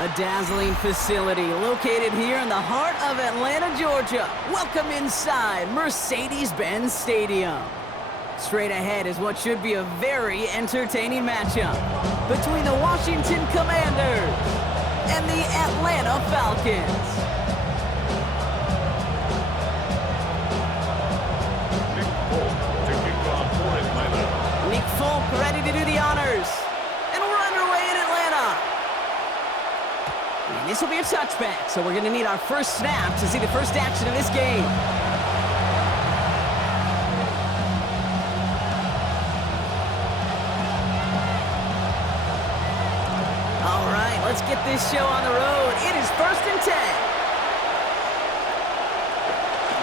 A dazzling facility located here in the heart of Atlanta, Georgia. Welcome inside Mercedes-Benz Stadium. Straight ahead is what should be a very entertaining matchup between the Washington Commanders and the Atlanta Falcons. Nick Folk ready to do the honors. And we're underway in Atlanta. And this will be a touchback, so we're going to need our first snap to see the first action of this game. All right, let's get this show on the road. It is 1st and 10.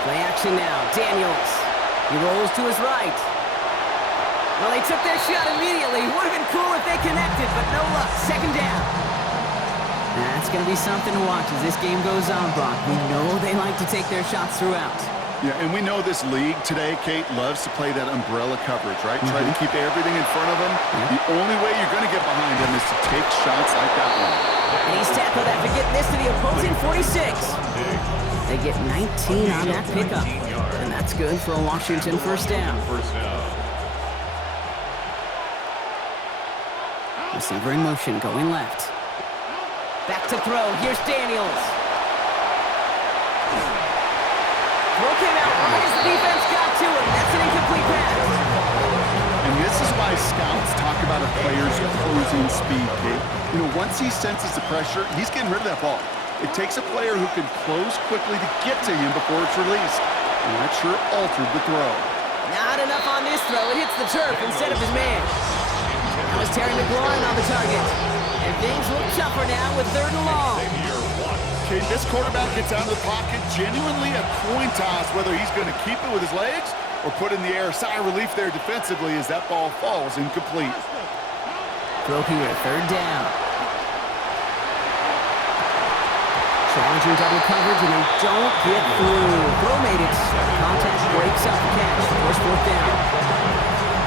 Play action now. Daniels. He rolls to his right. Well, they took their shot immediately. Would have been cool if they connected, but no luck. 2nd down. That's going to be something to watch as this game goes on, Brock. We know they like to take their shots throughout. Yeah, and we know this league today, Kate, loves to play that umbrella coverage, right? Try to keep everything in front of them. The only way you're going to get behind them is to take shots like that one. And he's tackled after getting this to the opposing 46. They get 19 on that pickup. And that's good for a Washington first down. Receiver in motion, going left. Back to throw. Here's Daniels. Throw came out right as the defense got to him. That's an incomplete pass. And this is why scouts talk about a player's closing speed, Kate. You know, once he senses the pressure, he's getting rid of that ball. It takes a player who can close quickly to get to him before it's released. And that sure altered the throw. Not enough on this throw. It hits the turf instead of his man. That was Terry McLaurin on the target. And things look tougher now with 3rd and long. Okay, this quarterback gets out of the pocket, genuinely a coin toss whether he's going to keep it with his legs or put in the air. Sigh of relief there defensively as that ball falls incomplete. Throw here, 3rd down. Challenging double coverage, and they don't get through. Throw made it. Contact breaks up the catch. First 4th down.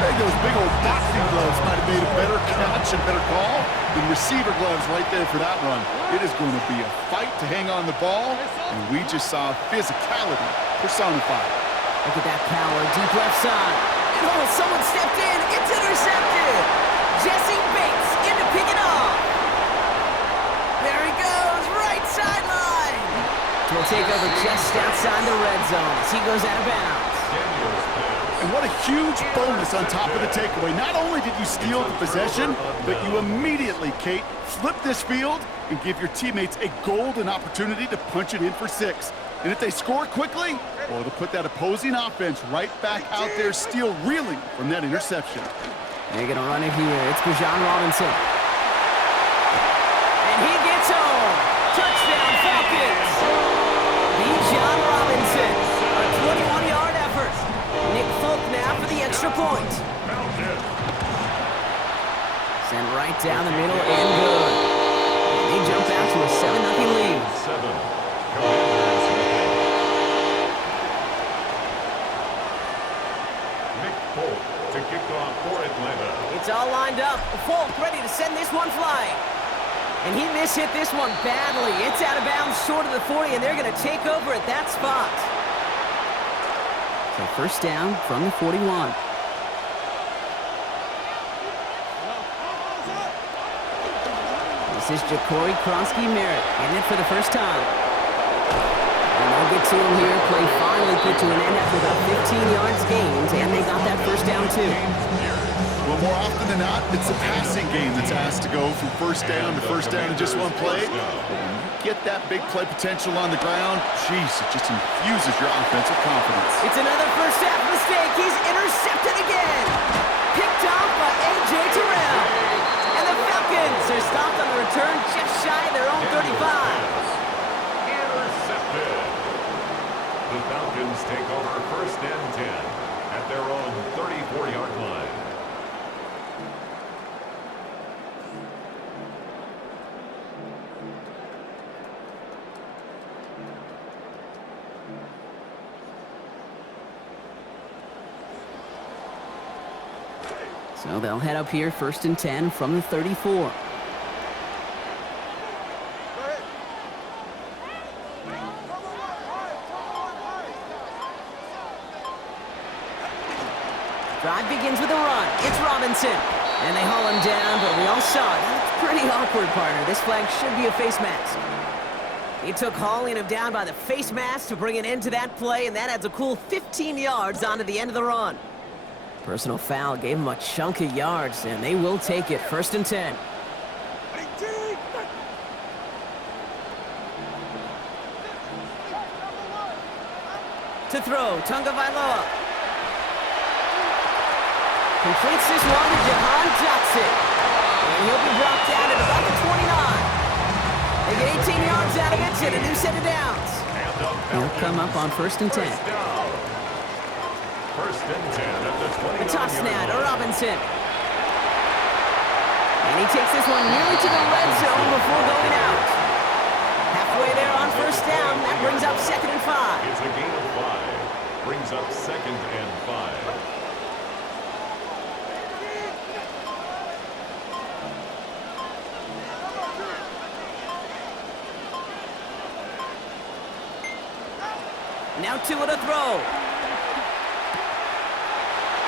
I think those big old boxing gloves might have made a better catch and better call than receiver gloves right there for that one. It is going to be a fight to hang on the ball, and we just saw physicality personified. Look at that power, deep left side. And oh, someone stepped in. It's intercepted. Jesse Bates in to pick it off. There he goes, right sideline. He'll take over just outside the red zone as he goes out of bounds. And what a huge bonus on top of the takeaway. Not only did you steal the possession, but you immediately, Kate, flip this field and give your teammates a golden opportunity to punch it in for 6. And if they score quickly, well, they'll put that opposing offense right back out there, still reeling from that interception. They're going to run it here. It's Bijan Robinson. And he gets home. Touchdown, Falcons. Bijan Robinson. A 21-yard effort. Nick Folk now for the extra point. Sent right down the middle and good. They jump out to a 7-0 lead. Nick Folk to kick off for Atlanta. It's all lined up. Folk ready to send this one flying. And he mishit this one badly. It's out of bounds short of the 40, and they're going to take over at that spot. So first down from the 41. This is Ja'Cory Kronsky-Merritt getting it for the first time. And they'll get to him here. Play finally put to an end after about 15 yards gained, and they got that first down too. Well, more often than not, it's the passing game that's asked to go from first down to first down in just one play. But when you get that big play potential on the ground, geez, it just infuses your offensive confidence. It's another first half mistake. He's intercepted again. Picked off by A.J. Terrell. And the Falcons are stopped on the return just shy of their own 35. Intercepted. The Falcons take over 1st and 10 at their own 34-yard line. So they'll head up here 1st and 10 from the 34. Drive begins with a run. It's Robinson. And they haul him down, but we all saw it. That's pretty awkward, partner. This flag should be a face mask. He took hauling him down by the face mask to bring an end to that play, and that adds a cool 15 yards onto the end of the run. Personal foul gave him a chunk of yards, and they will take it. 1st and 10. To throw, Tunga Vailoa. Completes this one to Jahan Johnson. And he'll be brought down at about the 29. They get 18 yards out of it and a new set of downs. He'll come up on 1st and 10. 1st and 10 at the 29. The toss now to Robinson. And he takes this one nearly to the red zone before going out. Halfway there on 1st down. That brings up 2nd and 5. It's a gain of 5. Brings up 2nd and 5. Now Tua to throw.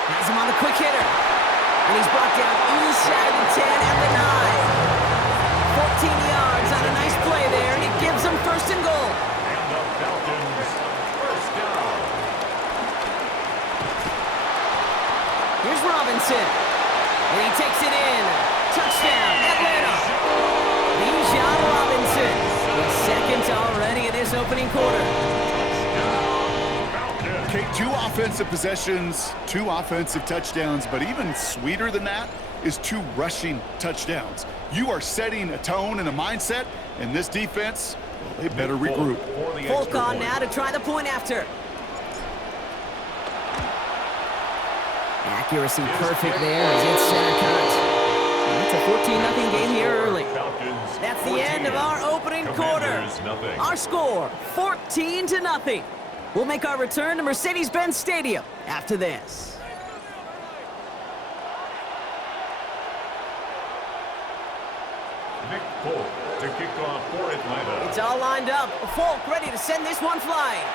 Has him on the quick hitter. And he's brought down inside the 10 at the 9. 14 yards on a nice play there, and it gives them 1st and goal. And the Falcons, 1st down. Here's Robinson. And he takes it in. Touchdown, Atlanta. Bijan Robinson. With seconds already in this opening quarter. Okay, 2 offensive possessions, 2 offensive touchdowns, but even sweeter than that is 2 rushing touchdowns. You are setting a tone and a mindset, and this defense, well, they better regroup. Folk on now to try the point after. Accuracy perfect there as it's cut. It's a 14-0 game here early. That's the end of our opening quarter. Our score, 14-0. We'll make our return to Mercedes-Benz Stadium after this. Nick Folk to kick off for Atlanta. It's all lined up. Folk ready to send this one flying.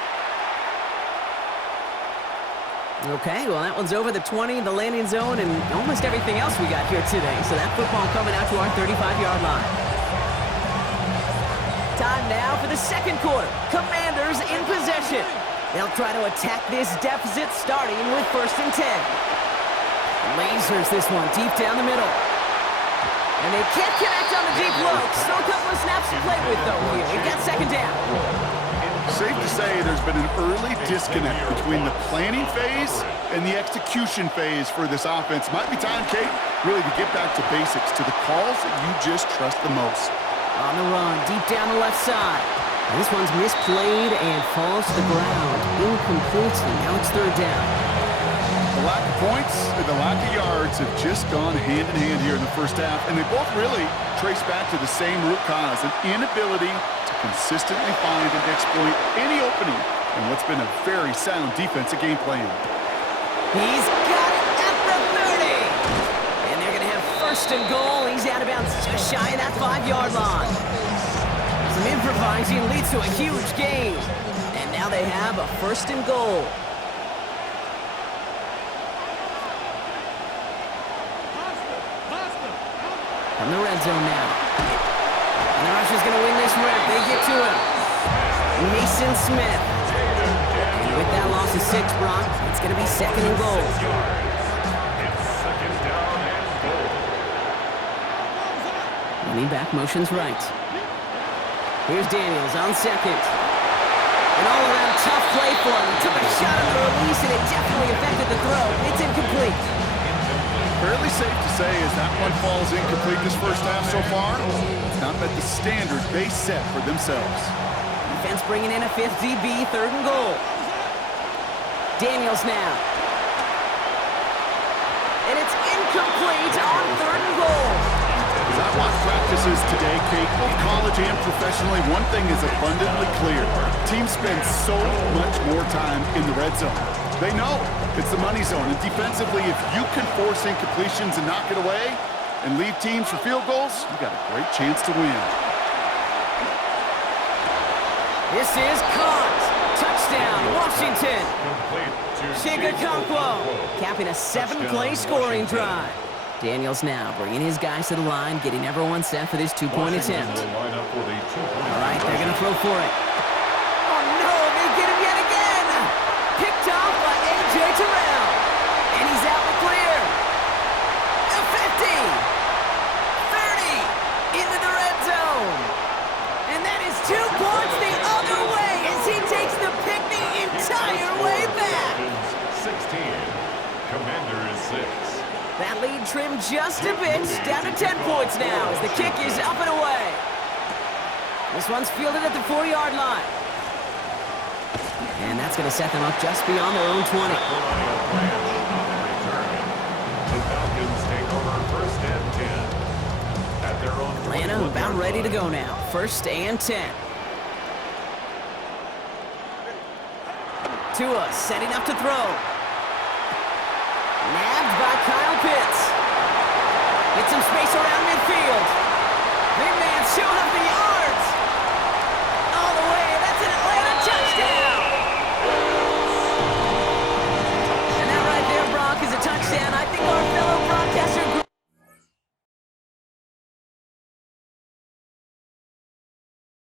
Okay, well, that one's over the 20, the landing zone, and almost everything else we got here today. So that football coming out to our 35-yard line. Time now for the 2nd quarter. Commanders in possession. They'll try to attack this deficit starting with 1st and 10. Lasers this one deep down the middle. And they can't connect on the deep look. Still a couple of snaps to play with, though, here. We've got 2nd down. Safe to say there's been an early disconnect between the planning phase and the execution phase for this offense. Might be time, Kate, really to get back to basics, to the calls that you just trust the most. On the run, deep down the left side. This one's misplayed and falls to the ground. Incomplete, and now it's 3rd down. The lack of points and the lack of yards have just gone hand in hand here in the 1st half, and they both really trace back to the same root cause, an inability to consistently find and exploit any opening in what's been a very sound defensive game plan. He's got it at the 30. And they're going to have 1st and goal. He's out of bounds just shy of that 5-yard line. Some improvising leads to a huge gain. And now they have a 1st and goal. From the red zone now. And the Rush is going to win this rep. They get to him. Mason Smith. And with that loss of 6, Brock, it's going to be 2nd and goal. It's 2nd down and goal. Running back motions right. Here's Daniels on 2nd. An all-around tough play for him. He took a shot on the release, and it definitely affected the throw. It's incomplete. Fairly safe to say as that one falls incomplete this 1st half so far, it's not met the standard they set for themselves. Defense bringing in a 5th DB, 3rd and goal. Daniels now. And it's incomplete on 3rd and goal. As I watch practices today, Kate, both college and professionally, one thing is abundantly clear. Teams spend so much more time in the red zone. They know it's the money zone, and defensively, if you can force incompletions and knock it away and leave teams for field goals, you got a great chance to win. This is caught. Touchdown, Washington. Complete to Chigakonkwo capping a 7-play scoring drive. Daniels now bringing his guys to the line, getting everyone set for this two-point attempt. All right, they're going to throw for it. Oh, no, they get him yet again. Picked off by A.J. Terrell. And he's out the clear. The 50. 30. Into the red zone. And that is 2 points the other way as he takes the pick the entire way back. 16. Commanders 6. That lead trimmed just a bit, down to 10 points now as the kick is up and away. This one's fielded at the 4-yard line. And that's going to set them up just beyond their own 20. The Falcons take over first and 10. At their own Atlanta about ready to go now. First and 10. Tua setting up to throw. Nabbed by Kyle Pitts. Get some space around midfield. Big man showing up